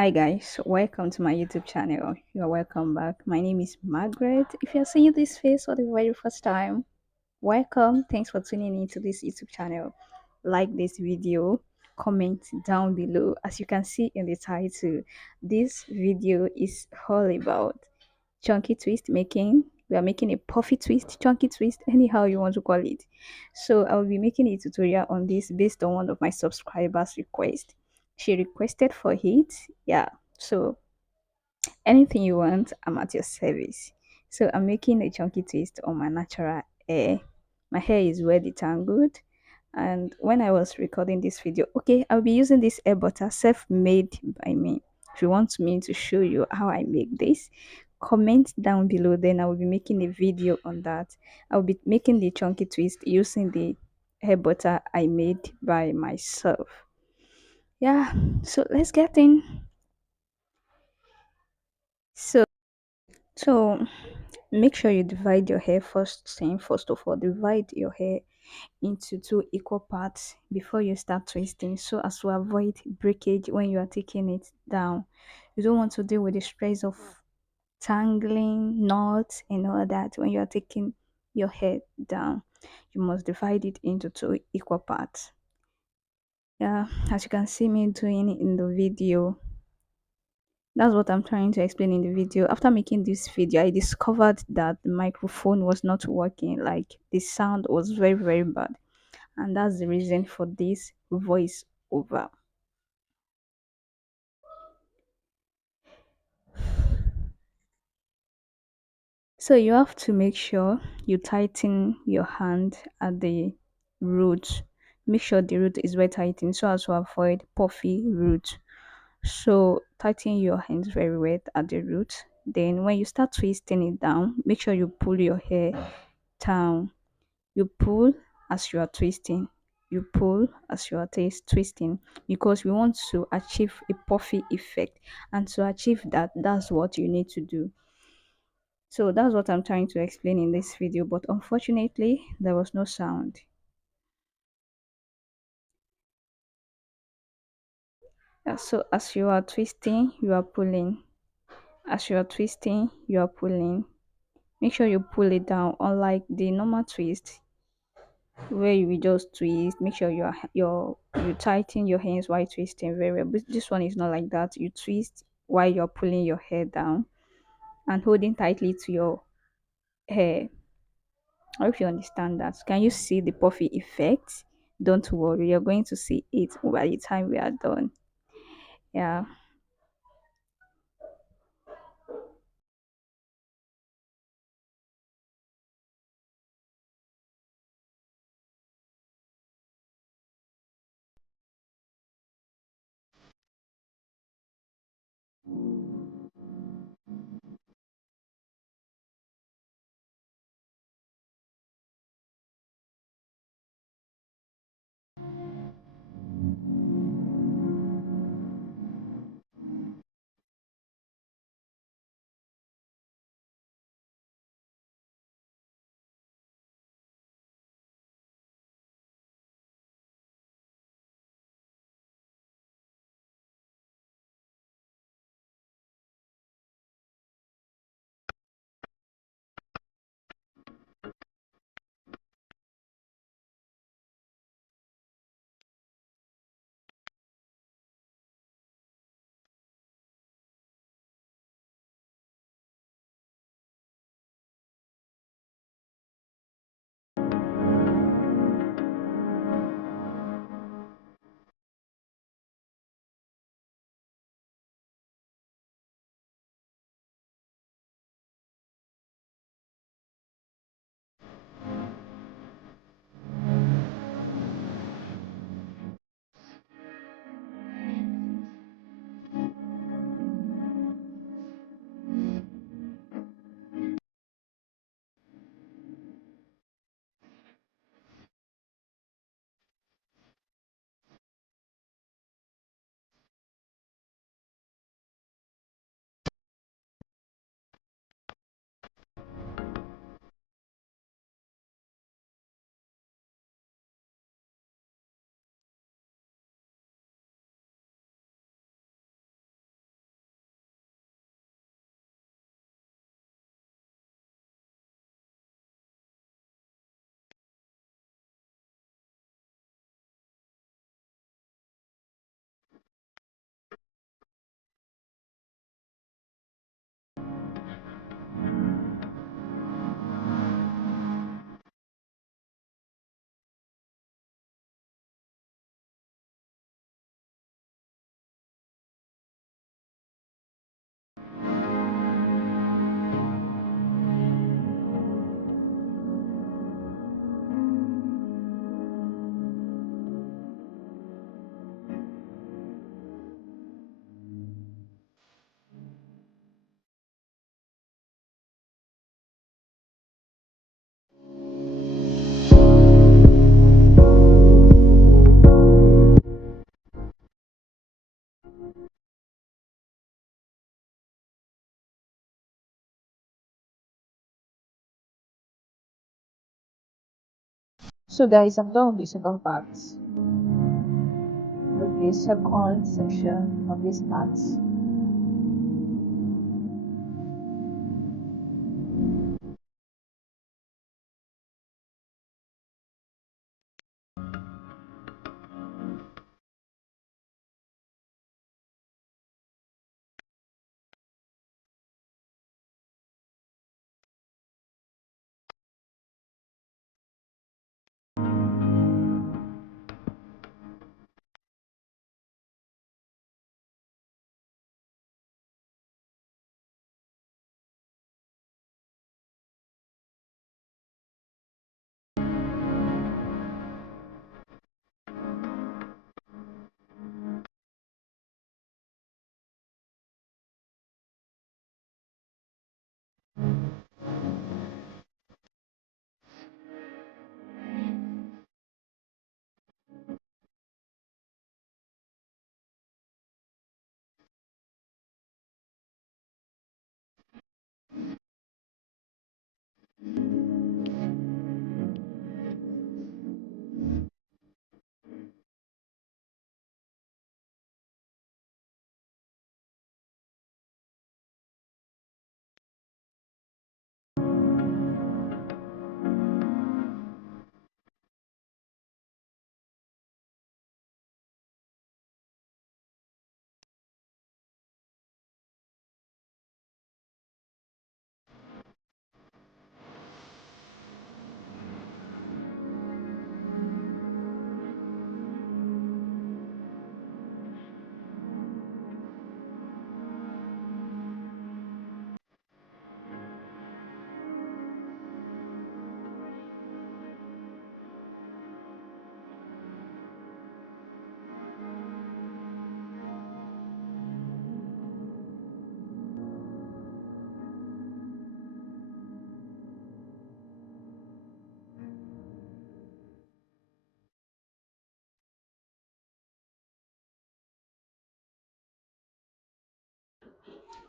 Hi guys, welcome to my YouTube channel. You're welcome back. My name is Margaret. If you're seeing this face for the very first time, welcome. Thanks for tuning into this YouTube channel. Like this video, comment down below. As you can see in the title, this video is all about chunky twist making. We are making a puffy twist, chunky twist, anyhow you want to call it. So I will be making a tutorial on this based on one of my subscribers' request. She requested for it. Yeah. So anything you want, I'm at your service. So I'm making a chunky twist on my natural hair. My hair is well detangled. And when I was recording this video, okay, I'll be using this hair butter self-made by me. If you want me to show you how I make this, comment down below. Then I will be making a video on that. I'll be making the chunky twist using the hair butter I made by myself. Yeah, so let's get in. So so make sure you divide your hair first of all, divide your hair into two equal parts before you start twisting so as to avoid breakage when you are taking it down. You don't want to deal with the stress of tangling knots and all that when you are taking your hair down. You must divide it into two equal parts. Yeah, as you can see me doing it in the video. That's what I'm trying to explain in the video. After making this video, I discovered that the microphone was not working. Like the sound was very, very bad. And that's the reason for this voice over. So you have to make sure you tighten your hand at the root. Make sure the root is well tightened so as to avoid puffy root. So tighten your hands very well at the root. Then when you start twisting it down, make sure you pull your hair down. You pull as you are twisting. You pull as you are twisting because we want to achieve a puffy effect. And to achieve that, that's what you need to do. So that's what I'm trying to explain in this video, but unfortunately, there was no sound. So as you are twisting, you are pulling. As you are twisting, you are pulling. Make sure you pull it down, unlike the normal twist where you will just twist. Make sure you tighten your hands while twisting very well. But this one is not like that. You twist while you're pulling your hair down and holding tightly to your hair. I hope you understand that. Can you see the puffy effect? Don't worry, you're going to see it by the time we are done. Yeah. So guys, I'm done with the second part. With the second section of this part.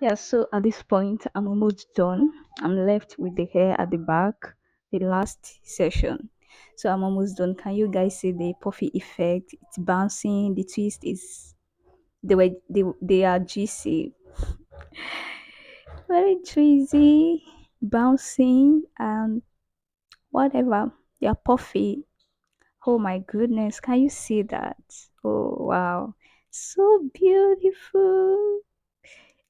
Yeah, so at this point, I'm almost done. I'm left with the hair at the back, the last session. So I'm almost done. Can you guys see the puffy effect? It's bouncing. The twist is they are juicy, very juicy, bouncing, and whatever. They are puffy. Oh my goodness, can you see that? Oh wow, so beautiful.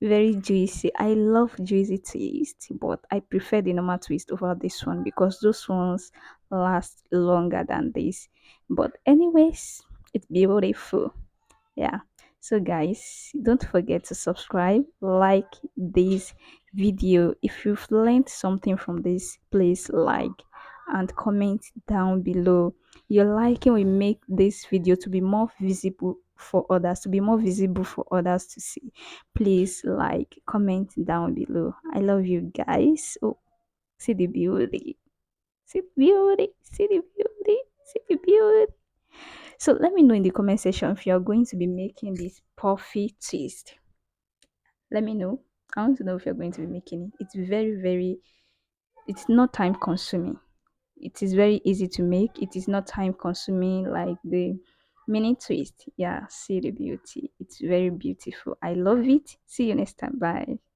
Very juicy. I love juicy twist, but I prefer the normal twist over this one because those ones last longer than this. But anyways, it's beautiful. Yeah. So guys, don't forget to subscribe, like this video. If you've learned something from this, please like and comment down below. Your liking will make this video to be more visible for others, to see. Please like, comment down below. I love you guys. Oh, see the beauty. See the beauty. See the beauty. See the beauty. So let me know in the comment section if you're going to be making this puffy twist. Let me know. I want to know if you're going to be making it. It's very, it's not time consuming. It is very easy to make. It is not time consuming like the mini twist. Yeah, see the beauty. It's very beautiful. I love it. See you next time. Bye.